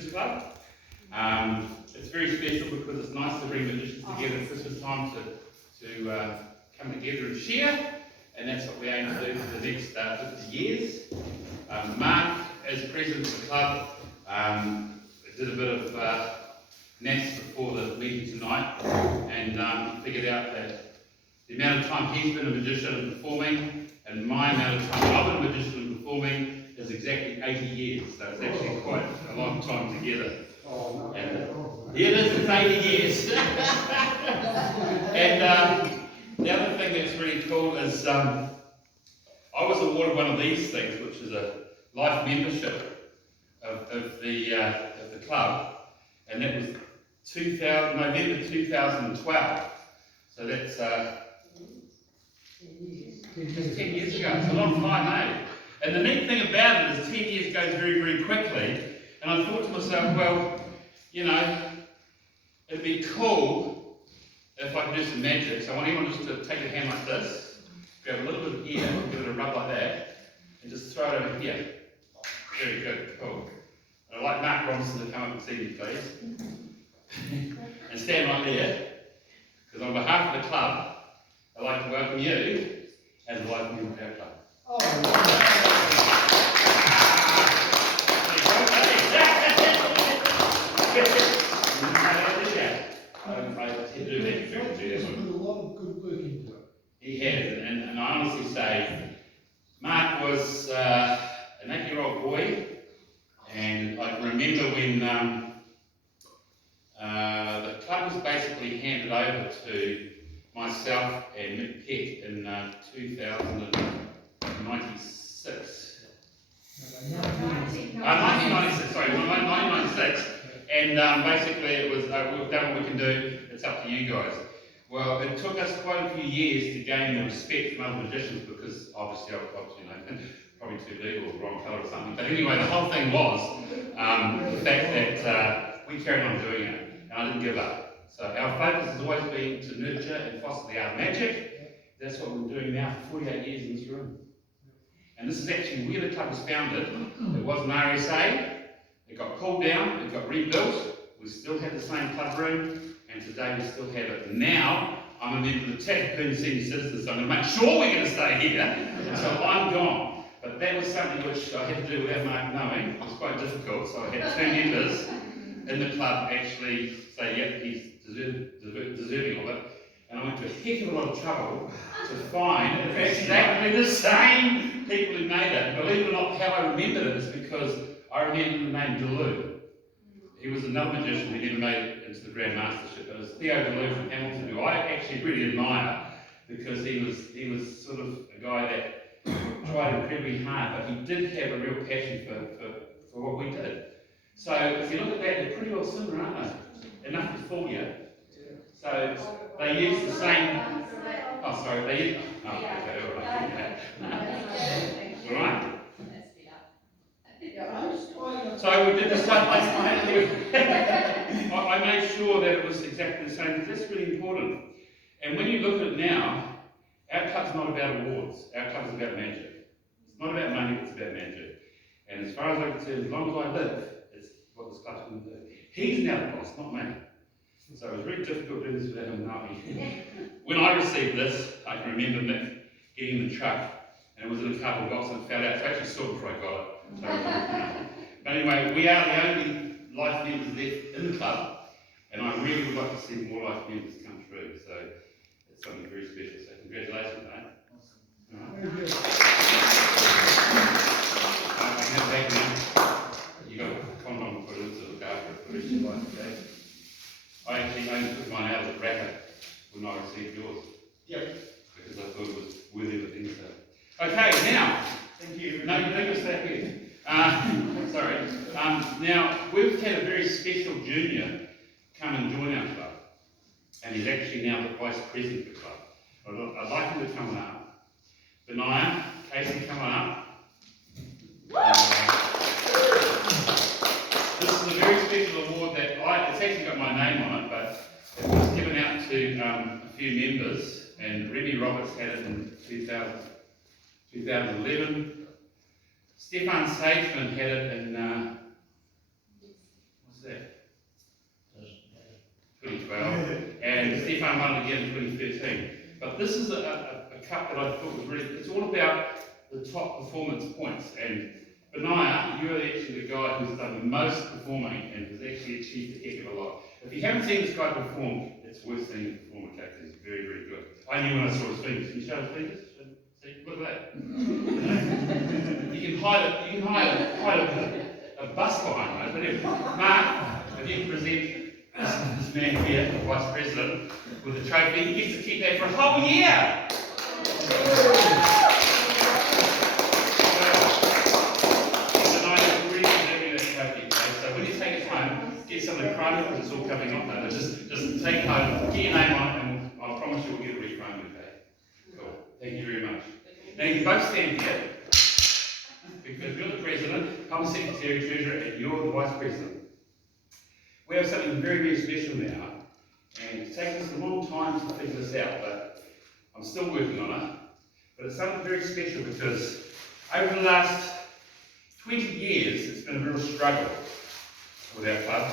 Magicians Club. It's very special because it's nice to bring magicians together at Christmas time to come together and share, and that's what we aim to do for the next 50 years. Mark, as president of the club, did a bit of maths before the meeting tonight, and figured out that the amount of time he's been a magician and performing, and my amount of time I've been a magician and performing, is exactly 80 years. So it's actually quite a long time together. And yeah, it is, it's 80 years. And the other thing that's really cool is I was awarded one of these things, which is a life membership of the club, and that was November 2012. So that's 10 years ago. It's a long time, eh? And the neat thing about it is 10 years goes very, very quickly. And I thought to myself, well, you know, it'd be cool if I could do some magic. So I want anyone just to take a hand like this, grab a little bit of air, give it a rub like that, and just throw it over here. Very good, cool. And I'd like Mark Robinson to come up and see me, please. And stand right there, because on behalf of the club, I'd like to welcome you as a life member of our club. He has, and I honestly say, Mark was an 8-year-old boy, and I can remember when the club was basically handed over to myself and Mick Peck in 1996. 1996, sorry, 1996. And basically it was, we've done what we can do, it's up to you guys. Well, it took us quite a few years to gain the respect from other magicians because obviously, you know, probably too legal or wrong colour or something. But anyway, the whole thing was the fact that we carried on doing it, and I didn't give up. So our focus has always been to nurture and foster the art of magic. That's what we're doing now for 48 years in this room. And this is actually where the club was founded. It was an RSA, it got pulled down, it got rebuilt, we still have the same club room, and today we still have it. Now, I'm a member of the Tackapuna Senior Citizens, so I'm going to make sure we're going to stay here until I'm gone. But that was something which I had to do without Mark knowing. It was quite difficult, so I had 2 members in the club actually say, yep, he's deserving of it. And I went to a heck of a lot of trouble to find exactly the same people who made it. And believe it or not, how I remembered it is because I remember the name Deleu. He was another magician who never made it into the Grand Mastership. It was Theo Deleu from Hamilton, who I actually really admire because he was sort of a guy that tried incredibly hard, but he did have a real passion for what we did. So if you look at that, they're pretty well similar, aren't they? Enough to fool you. So they use the same. Oh, sorry, they use. Oh, okay, all right. All right. So we did the same. I made sure that it was exactly the same, because that's really important. And when you look at it now, our club's not about awards. Our club's about magic. It's not about money, it's about magic. And as far as I'm concerned, as long as I live, it's what this club's going to do. He's now the boss, not me. So it was very difficult doing this without him knowing. When I received this, I can remember Mick getting in the truck, and it was in a cardboard box and it fell out. So I actually saw it before I got it. So, but anyway, we are the only life members left in the club, and I really would like to see more life members come through. So it's something very special. So congratulations, mate. Awesome. Very good. I can have back now. You got a condom to put in to look after it for the rest of your life, okay? I actually only took mine out of the wrapper when I received yours. Yep. Because I thought it was worthy of a thing. So. Okay, now. Thank you. No, you don't stay here. Sorry. Now, we've had a very special junior come and join our club, and he's actually now the vice president of the club. I'd like him to come up. Benaya, Casey, come on up. This is a very special award that it's actually got my name on it, but it was given out to a few members, and Remy Roberts had it in 2011. Stefan Sageman had it in Stefan won again in 2013. But this is a cup that I thought was really, it's all about the top performance points. And Benaya, you're actually the guy who's done the most performing and has actually achieved a heck of a lot. If you haven't seen this guy perform, it's worth seeing him perform, okay? He's very, very good. I knew when I saw his fingers. Can you show his fingers? See, look at that. You can hide a bus behind those. But anyway, Mark, if you can present this man here, the Vice President, with the trophy, he gets to keep that for a whole year. So when you take it home, get some of the chrome because it's all coming off now. Just take it home, get your name on it, and I promise you we'll get it re-chromed, okay? Cool. Thank you very much. Now you can both stand here, because you're the President, I'm the Secretary Treasurer, and you're the Vice President. We have something very, very special now, and it's taken us a long time to figure this out, but I'm still working on it. But it's something very special because over the last 20 years, it's been a real struggle with our club,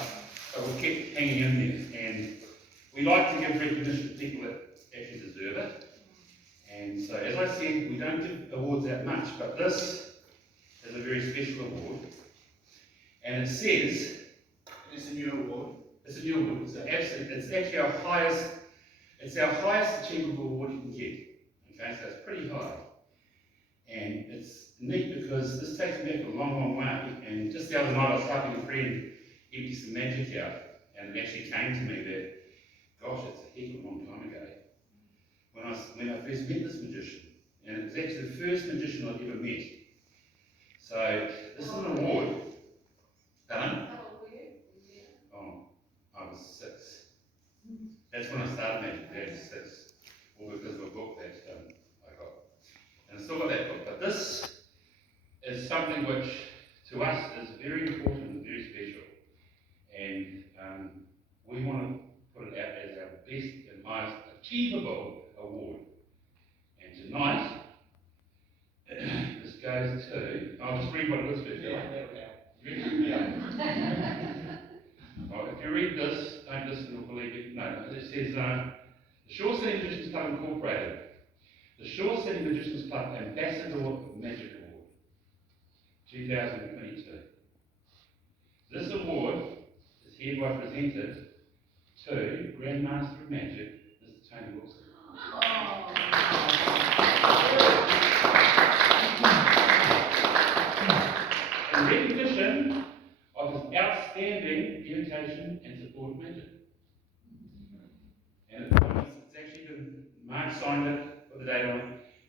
but we kept hanging in there. And we like to give recognition to people that actually deserve it. And so, as I said, we don't give awards that much, but this is a very special award. And it says, it's a new award. It's a new award. It's actually our highest achievable award you can get. Okay, so it's pretty high. And it's neat because this takes me back a long, long way. And just the other night I was helping a friend empty some magic out, and it actually came to me that, gosh, it's a heck of a long time ago, when I first met this magician. And it was actually the first magician I'd ever met. So this is an award. Pardon? Oh, I was 6. That's when I started magic, at age 6. All because of a book that I got. And I still got that book. But this is something which, to us, is very important and very special. And we want to put it out as our best and highest achievable award. And tonight, this goes to, I'll just read what it is for you. Well, if you read this, don't listen or believe it. No, it says, the Shore City Magicians Club Incorporated. The Shore City Magicians Club Ambassador Magic Award, 2022. This award is hereby presented to Grandmaster of Magic, Mr. Tony Wilson. In recognition of his outstanding dedication and support of magic. And it's actually been, Mark signed it, put the date on it,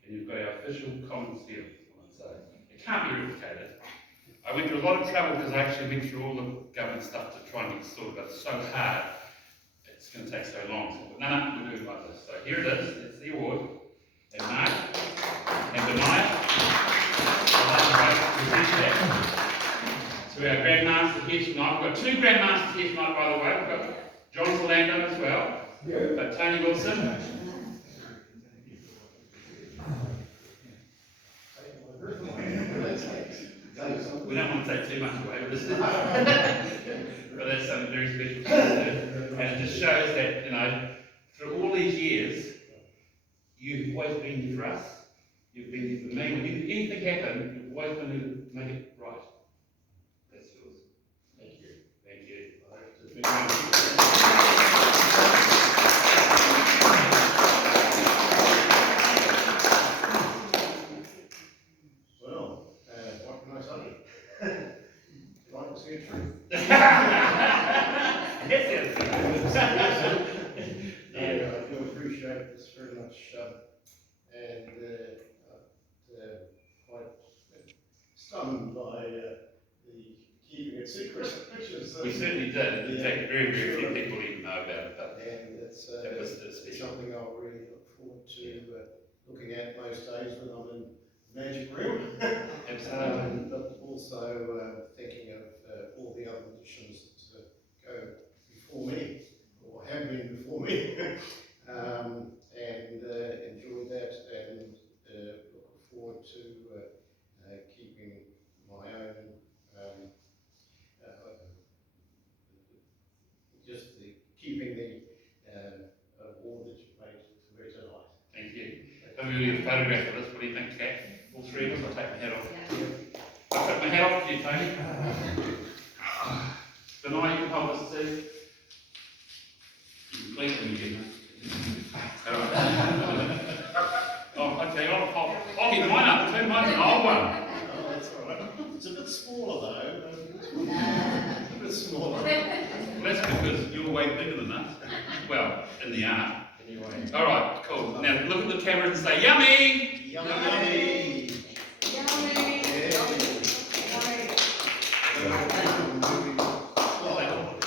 and you've got our official common seal on it. So it can't be replicated. I went through a lot of trouble because I actually went through all the government stuff to try and get sorted, but it's so hard, it's going to take so long. So, no, we're doing it like this. So here it is, it's the award, and Mark, and Benaya, to our Grandmaster here tonight. We've got 2 Grandmasters here tonight, by the way. We've got John Solando as well, but Tony Wilson. We don't want to take too much away with this, but that's something very special to us. And it just shows that, you know, through all these years, you've always been here for us. You've been here for me. When anything happened, you've always been here to make it right. That's yours. Thank you. Thank you. I do appreciate this very much, and quite stunned by the keeping it secret, which is we certainly did. In fact, very, very few people even know about it. But and it's something I'll really look forward to looking at most days when I'm in magic room. Absolutely. But also thinking of all the other magicians that go before me, or have been before me, and enjoyed that, and looking forward to keeping my own, keeping the award do a photograph of this. What do you think, Kat? All three of us? I'll take my hat off. I'll take my hat off to you, Tony. Benai, you can hold this too. You can clean it when you get there. Oh, okay, I'll get mine up too. Mine's an old one. Oh, that's all right. It's a bit smaller though. A bit smaller. Well, that's because you're way bigger than us. Well, in the art. Anyway. All right, cool. Now look at the camera and say, yummy! Yummy, yummy. Yummy.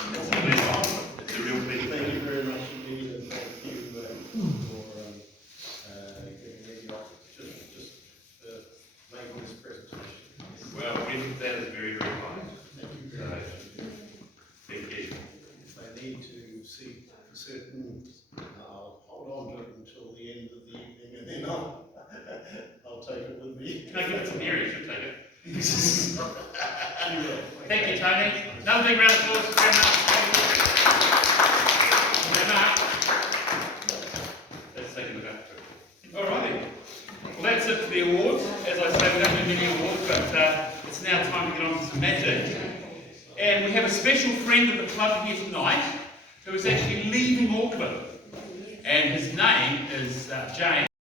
It's a real big Thank you thing. very much indeed, and thank you for giving me the opportunity just making this presentation. Well, that is very, very kind. Thank you So, very much. thank you. If I need to see for certain, I'll hold on to it until the end of the evening, and then I'll take it with me. Can I give it to Mary? She'll take it. She will. Thank you, Tony. Another big round of applause for Grandma. Let's take a look after it. Alrighty. Well, that's it for the awards. As I say, we don't have many awards, but it's now time to get on to some magic. And we have a special friend of the club here tonight who is actually leaving Auckland. And his name is James.